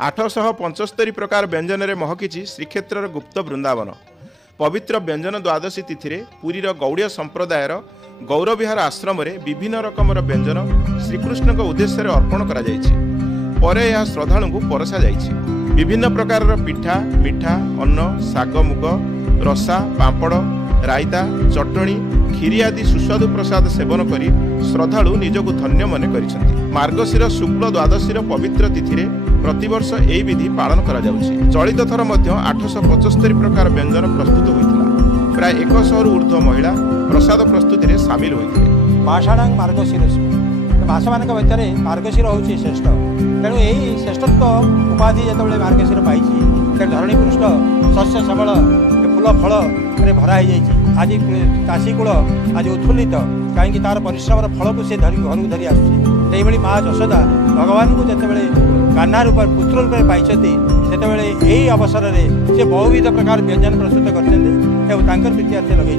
875 प्रकार व्यंजन रे महकिछि श्रीक्षेत्र गुप्त वृंदावन। पवित्र व्यंजन द्वादशी तिथि रे पुरीर गौड़ीय संप्रदायर गौरविहार आश्रम रे विभिन्न रकमर व्यंजन श्रीकृष्ण उद्देश्य रे अर्पण करा जायछि। परे यह श्रद्धालु को परसा जायछि। विभिन्न प्रकार पिठा मिठा अन्न साग मुग रसा पापड़ रायता चटणी खीरी आदि सुस्वादु प्रसाद सेवन करी श्रद्धालु निजको धन्य मन करिसेंति। मार्गशीर शुक्ल द्वादशी पवित्र तिथि रे प्रतिवर्ष एही विधि पालन करा जाउछि। चलित थर मध्य 875 प्रकार व्यंजन प्रस्तुत होइतिला। प्राय 100 रु ऊर्ध्व महिला प्रसाद प्रस्तुति रे शामिल होइतिले। माषाढ़ मार्गशीर मास मानक भितर मार्गशीर होछि श्रेष्ठ। तेणु यही श्रेष्ठत्व उपाधि जिते मार्गशीर पाई धरणी पृष्ठ शस्य श्यामल फूल फल भरा हो जाए। आज चाषी कूल आज उत्फुल्लित कहीं तार परिश्रम फल को सी घर को धरी आसुरी। माँ यशोदा भगवान को जिते कान्हा रूप पुत्र रूप पाई यही अवसर में से बहुविध प्रकार व्यंजन प्रस्तुत कर प्रीत्यार्थ लगे।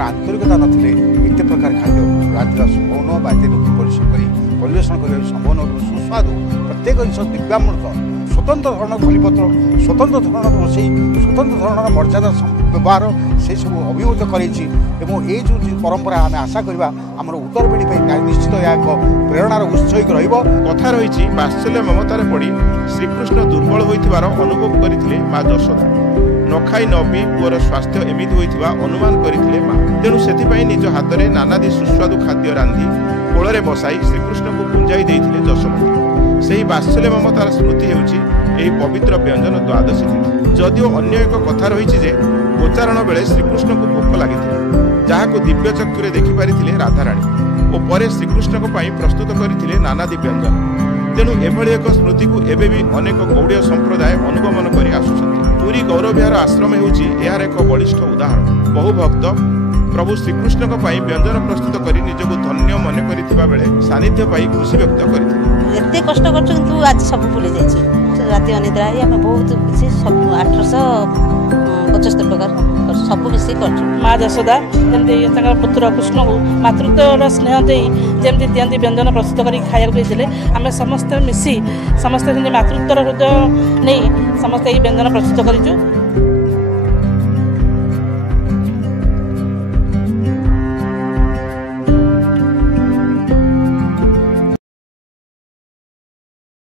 आंतरिकता नथिले एते प्रकार खाद्य राज्य सुभवन बाद्य परिश्रम कर परिवेशन कर संभव सुस्वादु प्रत्येक जिस दिव्यामृत स्वतंत्र धरण थलीपत्र स्वतंत्र धरण रोषे स्वतंत्र धरण मर्यादा व्यवहार से सब अभिभूत कर जो परंपरा आम आशा करवा आम उत्तर पीढ़ी निश्चित यह एक प्रेरणार उत्स कथा रही। वात्सल्य ममतार पड़ी श्रीकृष्ण दुर्बल होइथिबार अनुभव करथिले माँ यशोदा। न खाई न पी पुअर स्वास्थ्य एमिति होइथिबा अनुमान करथिले माँ। तेणु सेथिपई निज हाथ में नानादी सुस्वादु खाद्य रांधि कोଳରେ बसाई श्रीकृष्ण को पुंजाई देइथिले यशोमती। ସେହି ବାତ୍ସଲ୍ୟ ମମତାର ସ୍ମୃତି ହେଉଛି ଏହି ପବିତ୍ର ବ୍ୟଞ୍ଜନ ଦ୍ୱାଦଶୀ ତିଥି। ଯଦିଓ ଅନ୍ୟ ଏକ କଥା ରହିଛି ଯେ ଗୋଚାରଣ ବେଳେ ଶ୍ରୀକୃଷ୍ଣଙ୍କୁ ଭୋକ ଲାଗିଥିଲା, ଯାହାକୁ ଦିବ୍ୟ ଚକ୍ଷୁରେ ଦେଖିପାରିଥିଲେ ରାଧାରାଣୀ ଓ ପରେ ଶ୍ରୀକୃଷ୍ଣଙ୍କ ପାଇଁ ପ୍ରସ୍ତୁତ କରିଥିଲେ ନାନାଦି ବ୍ୟଞ୍ଜନ। ତେଣୁ ଏଭଳି ଏକ ସ୍ମୃତିକୁ ଏବେ ବି ଅନେକ ଗୌଡ଼ୀୟ ସମ୍ପ୍ରଦାୟ ଅନୁଗମନ କରି ଆସୁଛନ୍ତି। ପୁରୀ ଗୌରବିହାର ଆଶ୍ରମ ହେଉଛି ଏହାର ଏକ ବଳିଷ୍ଠ ଉଦାହରଣ। ବହୁ ଭକ୍ତ प्रभु श्रीकृष्ण व्यंजन प्रस्तुत कर निजको धन्य मन करथिबा बेले सानिध्य पाई खुशी व्यक्त करथिले। एते कष्ट करछु किंतु आज सब भूली जाइछि। राति अनिद्रा हम बहुत किसी सब 875 प्रकार सब किसी करछु। माँ यशोदा जमती पुत्र कृष्ण को मातृत्वर स्नेह दे जमती दियंती व्यंजन प्रस्तुत कर खाया देते आम समस्त मिसी समस्त मातृत्वर हृदय नहीं समस्त व्यंजन प्रस्तुत करूँ।